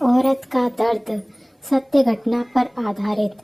औरत का दर्द सत्य घटना पर आधारित।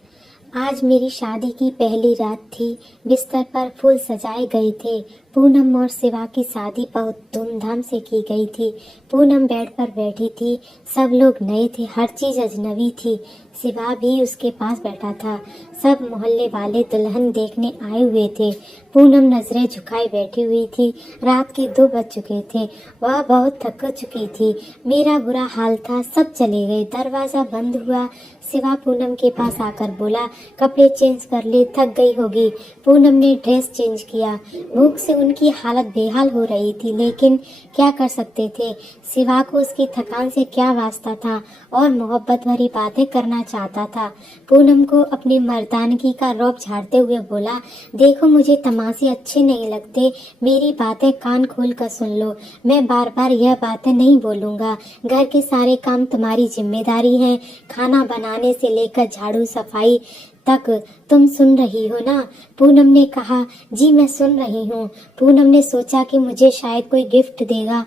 आज मेरी शादी की पहली रात थी। बिस्तर पर फूल सजाए गए थे। पूनम और शिवा की शादी बहुत धूमधाम से की गई थी। पूनम बेड पर बैठी थी। सब लोग नए थे, हर चीज अजनबी थी। शिवा भी उसके पास बैठा था। सब मोहल्ले वाले दुल्हन देखने आए हुए थे। पूनम नजरें झुकाए बैठी हुई थी। रात के 2 बज चुके थे। वह बहुत थक चुकी थी। मेरा बुरा हाल था। सब चले गए। दरवाजा बंद हुआ। शिवा पूनम के पास आकर बोला, कपड़े चेंज कर ले, थक गई होगी। पूनम ने ड्रेस चेंज किया। भूख से उनकी हालत बेहाल हो रही थी, लेकिन क्या कर सकते थे। शिवा को उसकी थकान से क्या वास्ता था और मोहब्बत भरी बातें करना चाहता था। पूनम को अपनी मर्दानगी का रौब झाड़ते हुए बोला, देखो मुझे तमाशे अच्छे नहीं लगते, मेरी बातें कान खोल कर सुन लो। मैं बार बार यह बातें नहीं बोलूंगा। घर के सारे काम तुम्हारी जिम्मेदारी है। खाना बनाने से लेकर झाड़ू सफाई तक तुम सुन रही हो ना। पूनम ने कहा, जी मैं सुन रही हूँ। पूनम ने सोचा कि मुझे शायद कोई गिफ्ट देगा,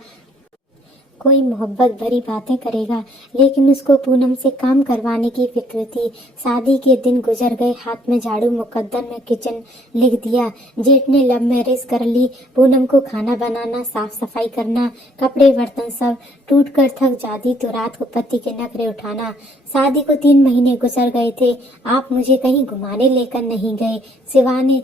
कोई मोहब्बत भरी बातें करेगा, लेकिन उसको पूनम से काम करवाने की फिक्र थी। शादी के दिन गुजर गए। हाथ में झाड़ू, मुकद्दर में किचन लिख दिया। जेठ ने लव मैरिज कर ली। पूनम को खाना बनाना, साफ सफाई करना, कपड़े बर्तन सब। टूट कर थक जाती तो रात को पति के नखरे उठाना। शादी को 3 महीने गुजर गए थे। आप मुझे कहीं घुमाने लेकर नहीं गए। शिवा ने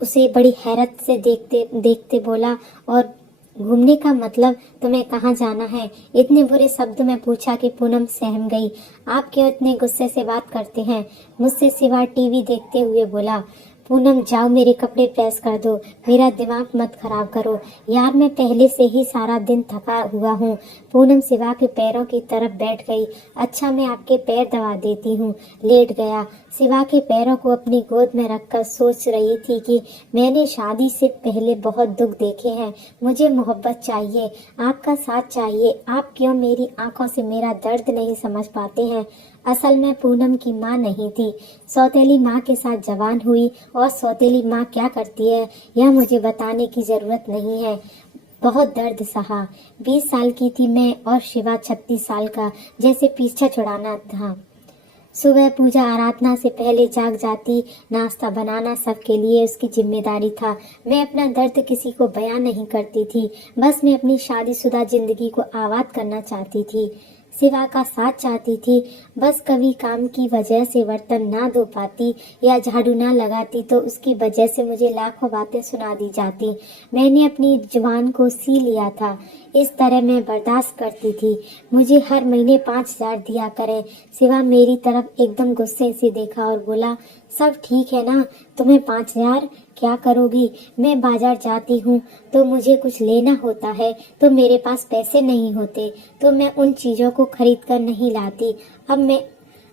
उसे बड़ी हैरत से देखते देखते बोला, और घूमने का मतलब तुम्हें कहाँ जाना है? इतने बुरे शब्द में पूछा कि पूनम सहम गई। आप क्यों इतने गुस्से से बात करते हैं मुझसे? सिवा टीवी देखते हुए बोला। पूनम जाओ, मेरे कपड़े प्रेस कर दो, मेरा दिमाग मत खराब करो यार, मैं पहले से ही सारा दिन थका हुआ हूँ। पूनम शिवा के पैरों की तरफ बैठ गई। अच्छा मैं आपके पैर दबा देती हूँ। लेट गया। शिवा के पैरों को अपनी गोद में रखकर सोच रही थी कि मैंने शादी से पहले बहुत दुख देखे हैं। मुझे मोहब्बत चाहिए, आपका साथ चाहिए। आप क्यों मेरी आंखों से मेरा दर्द नहीं समझ पाते हैं? असल में पूनम की माँ नहीं थी, सौतेली माँ के साथ जवान हुई, और सौतेली माँ क्या करती है यह मुझे बताने की जरूरत नहीं है। बहुत दर्द सहा। 20 साल की थी मैं और शिवा 36 साल का, जैसे पीछा छुड़ाना था। सुबह पूजा आराधना से पहले जाग जाती। नाश्ता बनाना सबके लिए उसकी जिम्मेदारी था। मैं अपना दर्द किसी को बयान नहीं करती थी, बस मैं अपनी शादीशुदा जिंदगी को आबाद करना चाहती थी। शिवा का साथ चाहती थी। बस कभी काम की वजह से बर्तन ना धो पाती या झाड़ू ना लगाती तो उसकी वजह से मुझे लाखों बातें सुना दी जाती। मैंने अपनी जुबान को सी लिया था। इस तरह मैं बर्दाश्त करती थी। मुझे हर महीने 5,000 दिया करें। शिवा मेरी तरफ एकदम गुस्से से देखा और बोला, सब ठीक है ना, तुम्हें 5,000 क्या करोगी? मैं बाजार जाती हूँ तो मुझे कुछ लेना होता है तो मेरे पास पैसे नहीं होते, तो मैं उन चीजों को खरीद कर नहीं लाती। अब मैं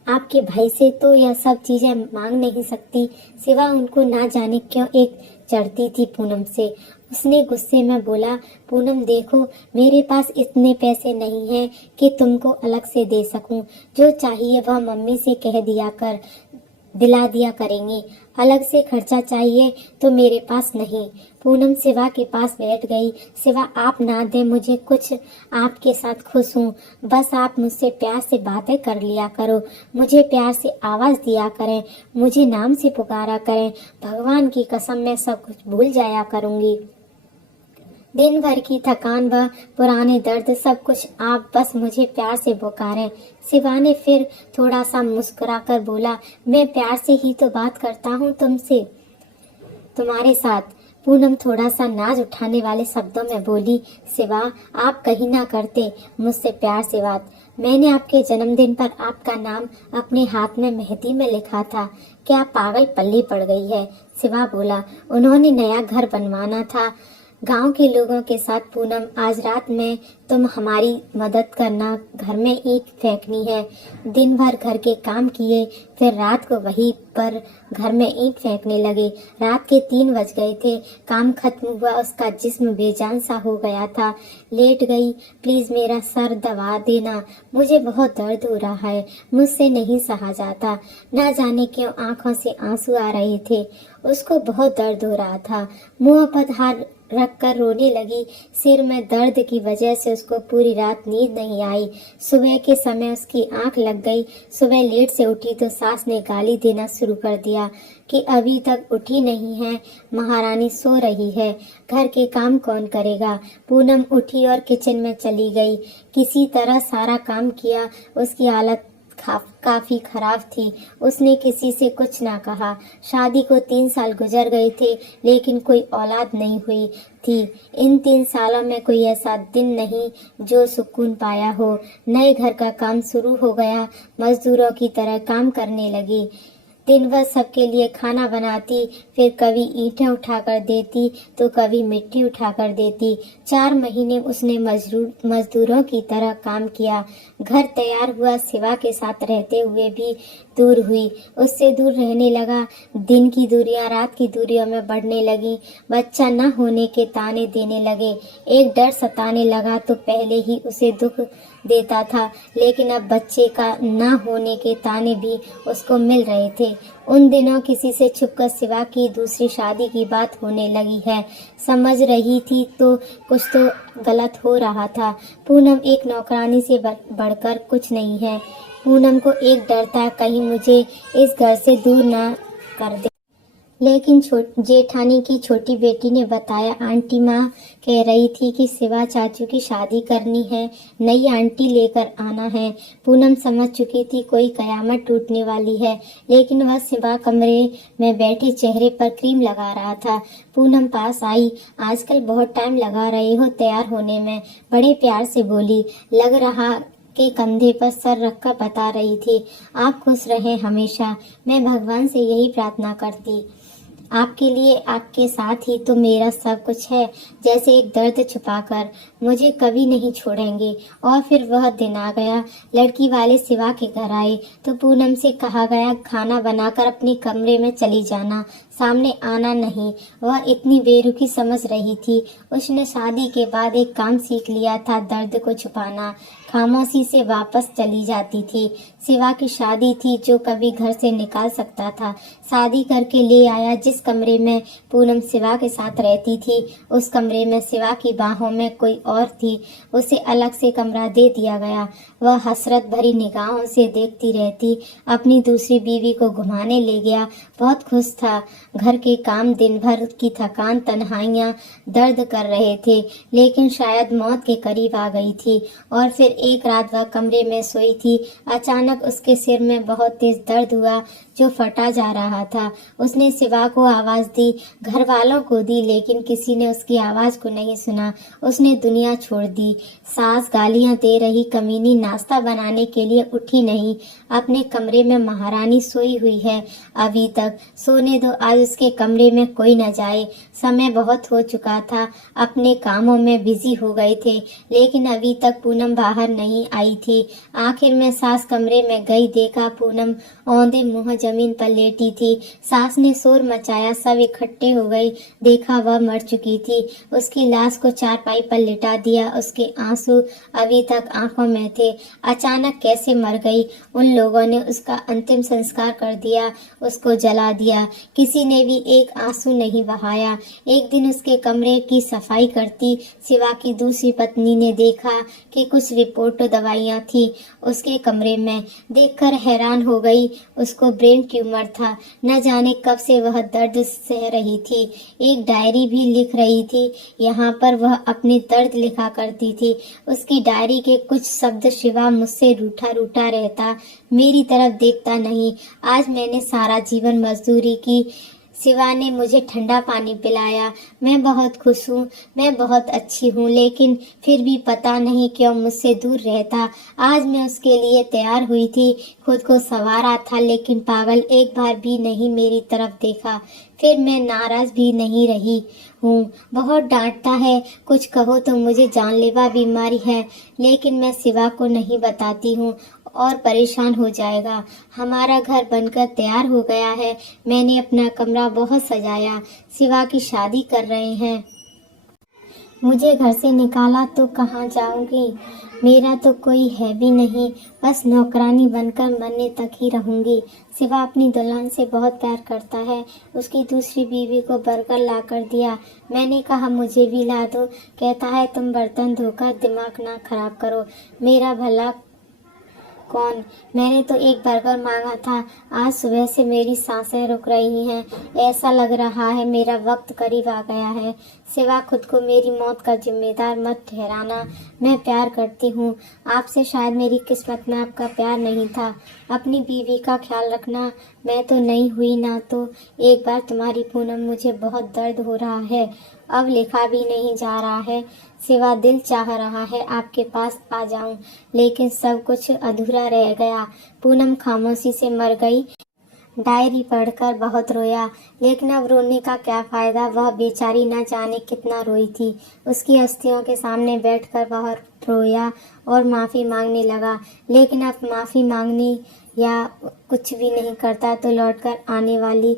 आपके भाई से तो यह सब चीजें मांग नहीं सकती। सिवा उनको ना जाने क्यों एक चढ़ती थी पूनम से। उसने गुस्से में बोला, पूनम देखो, मेरे पास इतने पैसे नहीं हैं कि तुमको अलग से दे सकूं। जो चाहिए वह मम्मी से कह दिला दिया करेंगे। अलग से खर्चा चाहिए तो मेरे पास नहीं। पूनम शिवा के पास बैठ गई। शिवा आप ना दे मुझे कुछ, आपके साथ खुश हूँ। बस आप मुझसे प्यार से बातें कर लिया करो, मुझे प्यार से आवाज दिया करें, मुझे नाम से पुकारा करें। भगवान की कसम मैं सब कुछ भूल जाया करूँगी। दिन भर की थकान व पुराने दर्द सब कुछ आप बस मुझे प्यार से पुकारें। शिवा ने फिर थोड़ा सा मुस्कुराकर बोला, मैं प्यार से ही तो बात करता हूँ तुमसे, तुम्हारे साथ। पूनम थोड़ा सा नाज उठाने वाले शब्दों में बोली, शिवा आप कहीं ना करते मुझसे प्यार से बात। मैंने आपके जन्मदिन पर आपका नाम अपने हाथ में मेहंदी में लिखा था। क्या पागल पल्ली पड़ गई है? शिवा बोला, उन्होंने नया घर बनवाना था गांव के लोगों के साथ। पूनम आज रात में तुम हमारी मदद करना, घर में ईंट फेंकनी है। दिन भर घर के काम किए, फिर रात को वही ऊपर घर में ईंट फेंकने लगे। रात के 3 बज गए थे। काम खत्म हुआ, उसका जिस्म बेजान सा हो गया था। लेट गई। प्लीज मेरा सर दबा देना, मुझे बहुत दर्द हो रहा है, मुझसे नहीं सहा जाता। न जाने क्यों आंखों से आंसू आ रहे थे। उसको बहुत दर्द हो रहा था। मुंह पर हाथ रखकर रोने लगी। सिर में दर्द की वजह से उसको पूरी रात नींद नहीं आई। सुबह के समय उसकी आंख लग गई। सुबह लेट से उठी तो सास ने गाली देना शुरू कर दिया कि अभी तक उठी नहीं है, महारानी सो रही है, घर के काम कौन करेगा। पूनम उठी और किचन में चली गई। किसी तरह सारा काम किया। उसकी हालत काफी खराब थी। उसने किसी से कुछ ना कहा। शादी को 3 साल गुजर गए थे, लेकिन कोई औलाद नहीं हुई थी। इन 3 सालों में कोई ऐसा दिन नहीं जो सुकून पाया हो। नए घर का काम शुरू हो गया। मजदूरों की तरह काम करने लगी। दिन भर सबके लिए खाना बनाती, फिर कभी ईंटें उठाकर देती तो कभी मिट्टी उठाकर देती। 4 महीने उसने मजदूरों की तरह काम किया। घर तैयार हुआ। शिवा के साथ रहते हुए भी दूर हुई, उससे दूर रहने लगा। दिन की दूरियां रात की दूरियों में बढ़ने लगी। बच्चा न होने के ताने देने लगे। एक डर सताने लगा तो पहले ही उसे दुख देता था, लेकिन अब बच्चे का न होने के ताने भी उसको मिल रहे थे। उन दिनों किसी से छुपकर शिवा की दूसरी शादी की बात होने लगी है। समझ रही थी तो कुछ तो गलत हो रहा था। पूनम एक नौकरानी से बढ़कर कुछ नहीं है। पूनम को एक डर था, कहीं मुझे इस घर से दूर ना कर दे। लेकिन जेठानी की छोटी बेटी ने बताया, आंटी माँ कह रही थी कि शिवा चाचू की शादी करनी है, नई आंटी लेकर आना है। पूनम समझ चुकी थी कोई कयामत टूटने वाली है, लेकिन वह शिवा कमरे में बैठे चेहरे पर क्रीम लगा रहा था। पूनम पास आई। आजकल बहुत टाइम लगा रहे हो तैयार होने में, बड़े प्यार से बोली। लग रहा के कंधे पर सर रखकर बता रही थी, आप खुश रहें हमेशा। मैं भगवान से यही प्रार्थना करती। आपके लिए, आपके साथ ही तो मेरा सब कुछ है। जैसे एक दर्द छुपाकर मुझे कभी नहीं छोड़ेंगे। और फिर वह दिन आ गया। लड़की वाले शिवा के घर आए तो पूनम से कहा गया, खाना बनाकर अपने कमरे में चली जाना, सामने आना नहीं। वह इतनी बेरुखी समझ रही थी। उसने शादी के बाद एक काम सीख लिया था, दर्द को छुपाना। खामोशी से वापस चली जाती थी। शिवा की शादी थी, जो कभी घर से निकाल सकता था। शादी करके ले आया। जिस कमरे में पूनम शिवा के साथ रहती थी, उस कमरे में शिवा की बाहों में कोई और थी। उसे अलग से कमरा दे दिया गया। वह हसरत भरी निगाहों से देखती रहती। अपनी दूसरी बीवी को घुमाने ले गया। बहुत खुश था। घर के काम, दिन भर की थकान, तन्हाइयां दर्द कर रहे थे, लेकिन शायद मौत के करीब आ गई थी। और फिर एक रात वह कमरे में सोई थी। अचानक उसके सिर में बहुत तेज दर्द हुआ, जो फटा जा रहा था। उसने शिवा को आवाज दी, घर वालों को दी, लेकिन किसी ने उसकी आवाज को नहीं सुना। उसने दुनिया छोड़ दी। सास गालियां दे रही, कमीनी, नाश्ता बनाने के लिए उठी नहीं। अपने कमरे में महारानी सोई हुई है। अभी तक सोने दो, आज उसके कमरे में कोई न जाए। समय बहुत हो चुका था। अपने कामों में बिजी हो गए थे, लेकिन अभी तक पूनम बाहर नहीं आई थी। आखिर में सास कमरे में गई। देखा पूनम औंधे मुंह जमीन पर लेटी थी। सास ने शोर मचाया, सब इकट्ठे हो गए। देखा वह मर चुकी थी। उसकी लाश को चारपाई पर लिटा दिया। उसके आंसू अभी तक आंखों में थे। अचानक कैसे मर गई? उन लोगों ने उसका अंतिम संस्कार कर दिया, उसको जला दिया। किसी ने भी एक आंसू नहीं बहाया। एक दिन उसके कमरे की सफाई करती शिवा की दूसरी पत्नी ने देखा कि कुछ रिपोर्ट दवाइयां थी उसके कमरे में। देखकर हैरान हो गई। उसको ब्रेन ट्यूमर था। न जाने कब से वह दर्द सह रही थी। एक डायरी भी लिख रही थी। यहाँ पर वह अपने दर्द लिखा करती थी। उसकी डायरी के कुछ शब्द, शिवा मुझसे रूठा रूठा रहता, मेरी तरफ देखता नहीं। आज मैंने सारा जीवन मजदूरी की, शिवा ने मुझे ठंडा पानी पिलाया। मैं बहुत खुश हूँ, मैं बहुत अच्छी हूँ, लेकिन फिर भी पता नहीं क्यों मुझसे दूर रहता। आज मैं उसके लिए तैयार हुई थी, खुद को संवारा था, लेकिन पागल एक बार भी नहीं मेरी तरफ देखा। फिर मैं नाराज भी नहीं रही हूँ। बहुत डांटता है, कुछ कहो तो मुझे जानलेवा बीमारी है, लेकिन मैं शिवा को नहीं बताती हूँ और परेशान हो जाएगा। हमारा घर बनकर तैयार हो गया है। मैंने अपना कमरा बहुत सजाया। शिवा की शादी कर रहे हैं। मुझे घर से निकाला तो कहाँ जाऊंगी? मेरा तो कोई है भी नहीं, बस नौकरानी बनकर मरने तक ही रहूंगी। शिवा अपनी दुल्हन से बहुत प्यार करता है। उसकी दूसरी बीवी को बर्गर ला कर दिया। मैंने कहा मुझे भी ला दो। कहता है तुम बर्तन धोकर दिमाग ना खराब करो, मेरा भला कौन? मैंने तो एक बर्गर मांगा था। आज सुबह से मेरी सांसें रुक रही हैं। ऐसा लग रहा है मेरा वक्त करीब आ गया है। सिवा खुद को मेरी मौत का जिम्मेदार मत ठहराना। मैं प्यार करती हूँ आपसे। शायद मेरी किस्मत में आपका प्यार नहीं था। अपनी बीवी का ख्याल रखना। मैं तो नहीं हुई ना तो एक बार तुम्हारी पूनम। मुझे बहुत दर्द हो रहा है, अब लिखा भी नहीं जा रहा है। सिवा दिल चाह रहा है आपके पास आ जाऊं, लेकिन सब कुछ अधूरा रह गया। पूनम खामोशी से मर गई। डायरी पढ़कर बहुत रोया, लेकिन अब रोने का क्या फायदा? वह बेचारी न जाने कितना रोई थी। उसकी अस्थियों के सामने बैठकर बहुत रोया और माफ़ी मांगने लगा। लेकिन अब माफ़ी मांगने या कुछ भी नहीं करता तो लौटकर आने वाली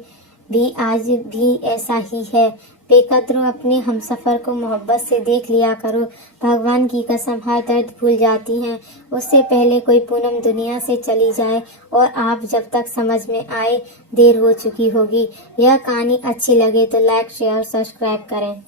भी आज भी ऐसा ही है। बेकदरों, अपने हमसफर को मोहब्बत से देख लिया करो। भगवान की कसम, हर दर्द भूल जाती हैं उससे पहले कोई पूनम दुनिया से चली जाए। और आप जब तक समझ में आए देर हो चुकी होगी। यह कहानी अच्छी लगे तो लाइक, शेयर और सब्सक्राइब करें।